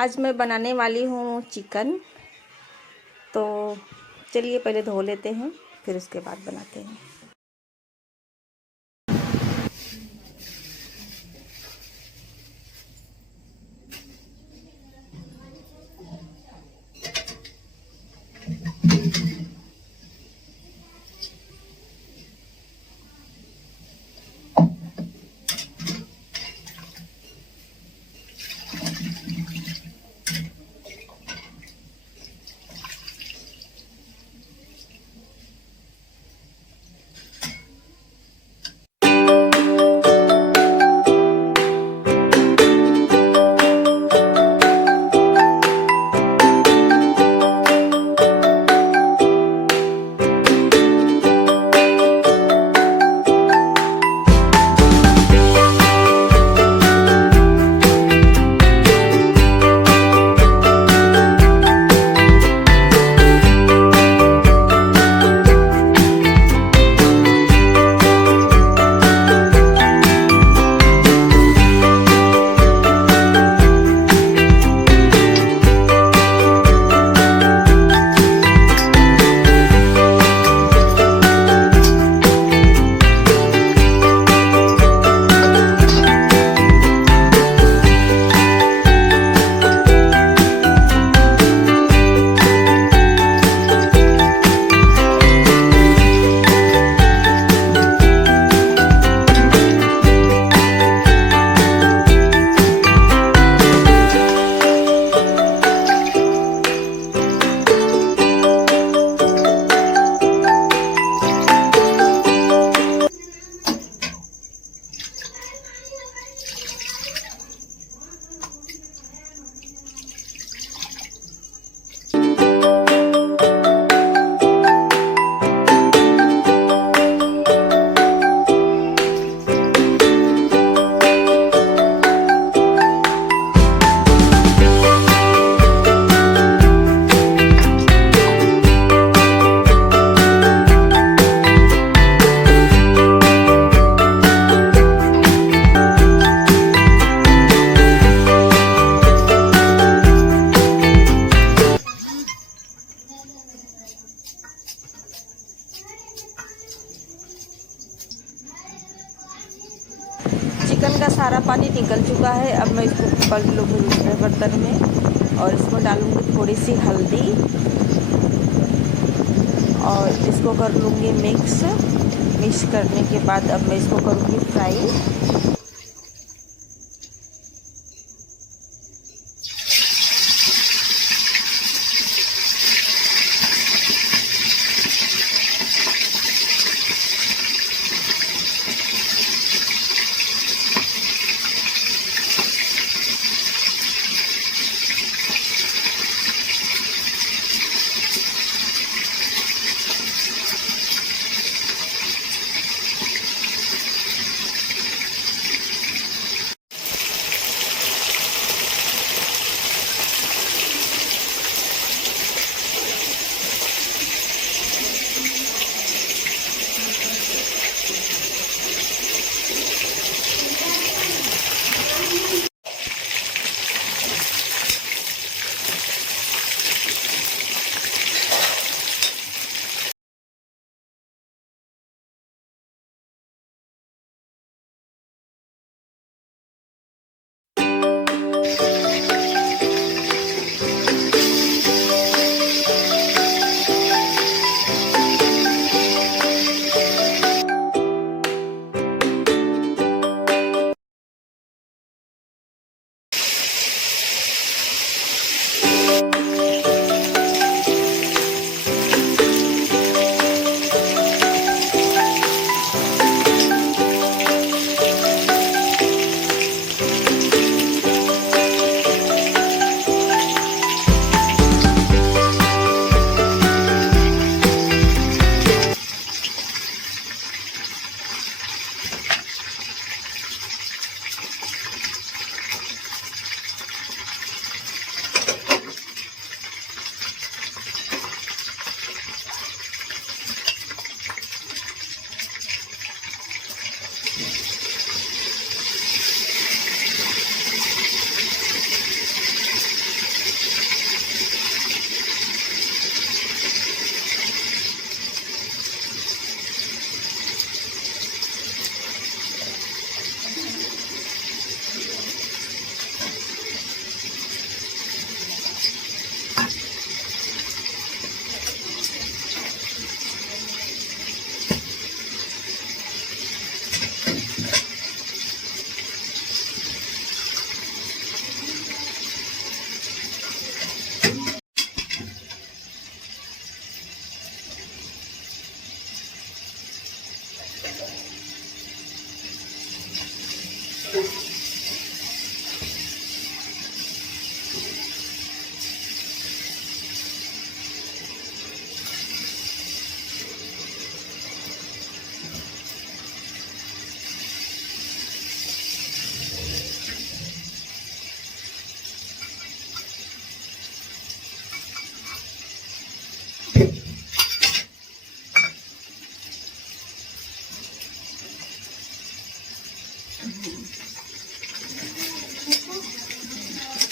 आज मैं बनाने वाली हूँ चिकन। तो चलिए पहले धो लेते हैं, फिर उसके बाद बनाते हैं। चिकन का सारा पानी निकल चुका है। अब मैं इसको पक लूँगी दूसरे बर्तन में और इसमें डालूँगी थोड़ी सी हल्दी और इसको कर लूँगी मिक्स करने के बाद अब मैं इसको करूँगी फ्राई।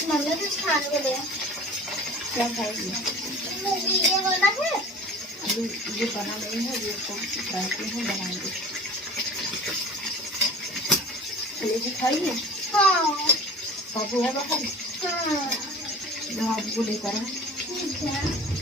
मम्मी कुछ खाने को दे। क्या खाएगी? मूवी ये वाला है। अभी ये बना नहीं है, ये तो बनाते हैं, बनाएंगे। कलेजी खाइए। हाँ। बाबू है बाहर? हाँ। बाबू को लेकर आए। ठीक है।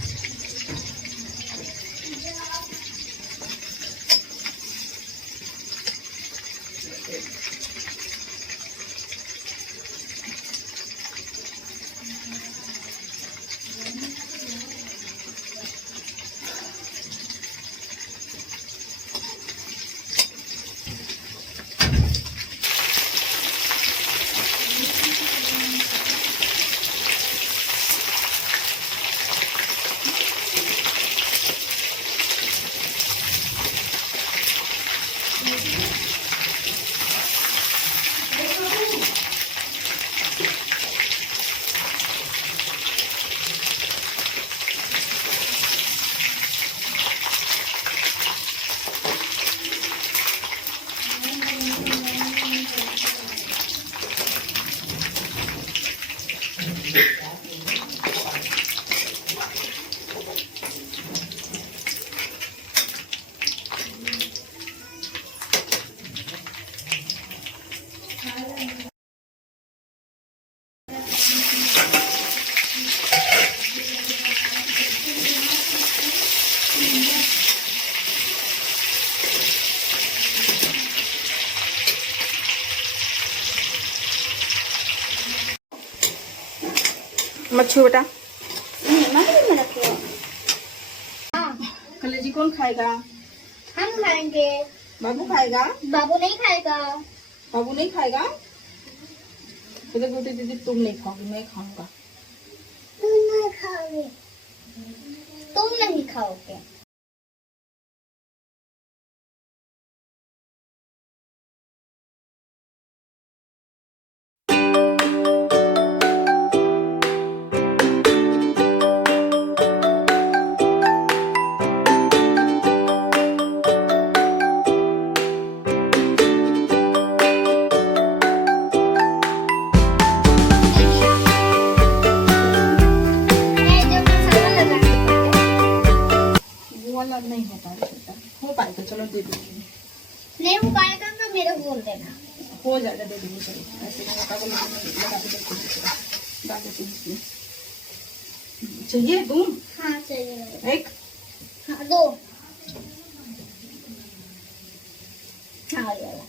मच्छू बेटा, में रखे हो। हाँ। कलेजी कौन खाएगा? हम खाएंगे। बाबू खाएगा? बाबू नहीं खाएगा। बाबू नहीं खाएगा? तो बोलती दीदी तुम नहीं खाओगी, मैं खाऊंगा। तुम नहीं खाओगे। तुम नहीं खाओगे। नहीं हो पाएगा बेटा, हो पाएगा, चलो दे दूंगी। नहीं हो पाएगा तो मेरे को बोल देना। हो जाएगा, दे दूंगी। चलो ऐसे लगा के देखो, डाल देती हूँ इसमें। चाहिए तुम? हाँ चाहिए। एक? हाँ दो। हाँ ये वाला।